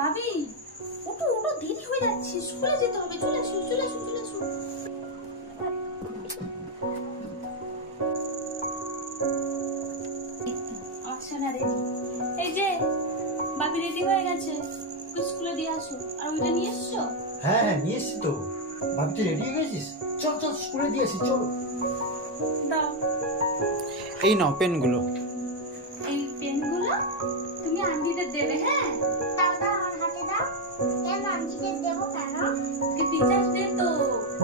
ভাবি ওটো ওটো দেরি হয়ে যাচ্ছে, স্কুলে যেতে হবে। চলে আসো চলে আসো চলে আসো। আচ্ছা না রেডি, এই যে ভাবি রেডি হয়ে গেছে, স্কুলে দিয়ে আসো। আর ওইটা নিয়ে এসছো? হ্যাঁ হ্যাঁ নিয়ে এসছি তো। ভাবি তুই রেডি হয়ে গেছিস? চল চল স্কুলে দিয়ে আসি চল। দাও এই নাও পেনগুলো। এই পেনগুলো তুমি আন্টিদের দেবে। হ্যাঁ দাও দাও আমার হাতে দাও। কেন আন্টিদের দেবো কেন? টিচার্স ডে তো,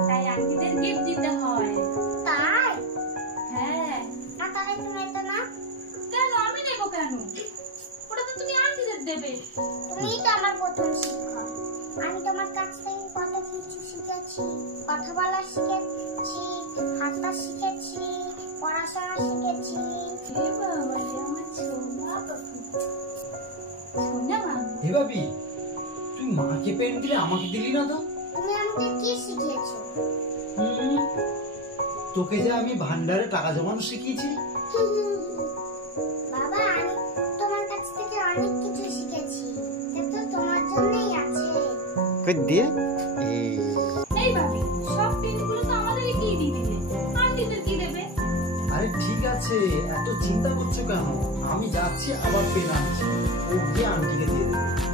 তাই আন্টিদের গিফট দিতে হয়। তাই? হ্যাঁ। আর তাহলে তুমি এটা না? কেন আমি নেব কেন? ওটা তো তুমি আন্টিদের দেবে। তুমিই তো আমার প্রথম শিক্ষক। আমি তোমার কাছ থেকে কত কিছু শিখেছি। কথা বলা শিখেছি, হাঁটা শিখেছি, পড়াশোনা শিখেছি। এ বাবা রে, আমার সোনা বাবু। সোনা মামা। হে ভাবি তুই মাকে পেন দিলে আমাকে দিলি না তো? তুমি আমাকে কি শিখিয়েছো? তোকে যে আমি ভান্ডারে টাকা জমানো শিখিয়েছি। বাবা আমি তোমার কাছ থেকে অনেক কিছু শিখেছি। এটা তো তোমার জন্যই আছে। কই দিয়ে এই ভাবি সব পেনগুলো তো আমাদেরই কি দিয়ে দিবে, আন্টিদের কি দেবে? আরে ঠিক আছে, এত চিন্তা করছো কেন? আমি যাচ্ছি আবার পেন আনছি, ও গিয়ে আন্টিকে দিয়ে দেবে।